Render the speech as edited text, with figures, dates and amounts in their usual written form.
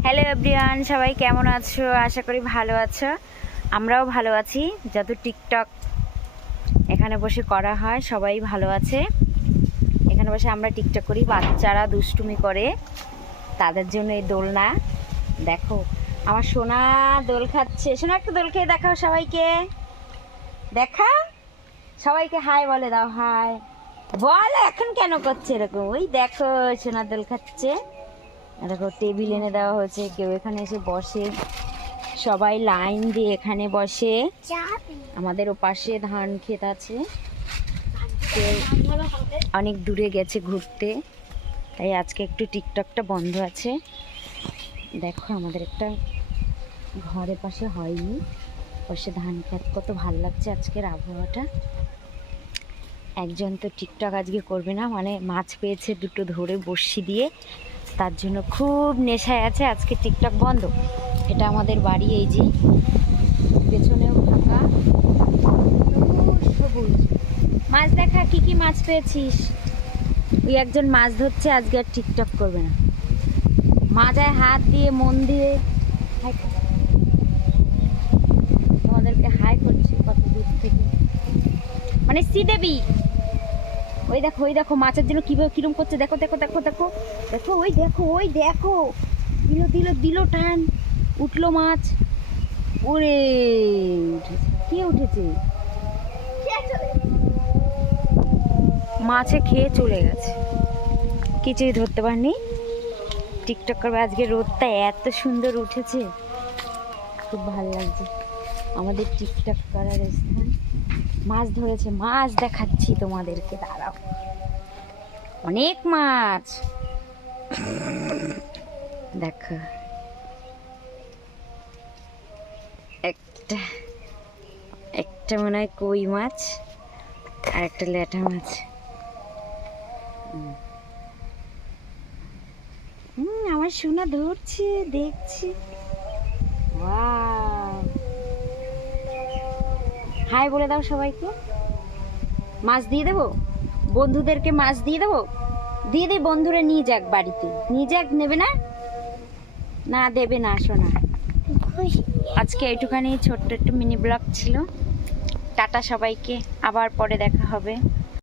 Hello everyone, সবাই কেমন আছো? আশা করি ভালো আছো। আমরাও ভালো আছি। যত টিকটক এখানে বসে করা হয় সবাই ভালো আছে। এখানে বসে আমরা টিকটক করি, বাচ্চারা দুষ্টুমি করে, তাদের জন্য এই দোলনা। দেখো আমার সোনা দোল খাচ্ছে। সোনা একটু দোল খেয়ে দেখাও সবাইকে, দেখা সবাইকে হাই বলে দাও, হাই বল। এখন কেন করছে এরকম? ওই দেখো সোনা দোল খাচ্ছে। দেখো টেবিল এনে দেওয়া হয়েছে, কেউ এখানে এসে বসে, সবাই লাইন দিয়ে এখানে বসে। আমাদের ও পাশে ধান ক্ষেত আছে, কেউ অনেক দূরে গেছে ঘুরতে, তাই আজকে একটু টিকটকটা বন্ধ আছে। দেখো আমাদের একটা ঘরের পাশে হয়নি, পাশে ধান ক্ষেত, কত ভালো লাগছে আজকের আবহাওয়াটা। একজন তো টিকটক আজকে করবে না, মানে মাছ পেয়েছে দুটো ধরে বড়শি দিয়ে, তার জন্য খুব নেশায় আছে। আজকে টিকটক বন্ধ। এটা আমাদের বাড়ি, এই যে পেছনেও ফাঁকা, সবুজ। মাছ দেখা, কি কি মাছ পেয়েছিস? ওই একজন মাছ ধরছে, আজকে আর টিকটক করবে না। মাজায় হাত দিয়ে মন দিয়ে তোমাদেরকে হাই করছে কত দূর থেকে, মানে শ্রীদেবী। ওই দেখো, ওই দেখো মাছের জন্য কিভাবে কিরম করছে, দেখো দেখো দেখো দেখো দেখো, ওই দেখো, ওই দেখো, দিল দিল দিল টান, উঠলো মাছ। ওরে উঠেছে, কে উঠেছে? মাছে খেয়ে চলে গেছে, কিছুই ধরতে পারিনি। টিকটক করবে আজকে, রোদটা এত সুন্দর উঠেছে, খুব ভালো লাগছে। আমাদের টিকটক করার স্থান। মাছ ধরেছে, মাছ দেখাচ্ছি তোমাদেরকে, দাঁড়াও। অনেক মাছ, দেখো একটা একটা মনে হয় কই মাছ, আর একটা ল্যাটা মাছ। আমার সোনা ধরছে, দেখছি। ওয়াও, হাই বলে দাও সবাইকে। মাছ দিয়ে দেবো বন্ধুদেরকে, মাছ দিয়ে দেবো, দিয়ে দিই। বন্ধুরা নিয়ে যাক, বাড়িতে নিয়ে যাক। নেবে না? না দেবে না সোনা। আজকে এইটুখানি ছোট্ট একটু মিনি ব্লগ ছিল। টাটা সবাইকে, আবার পরে দেখা হবে।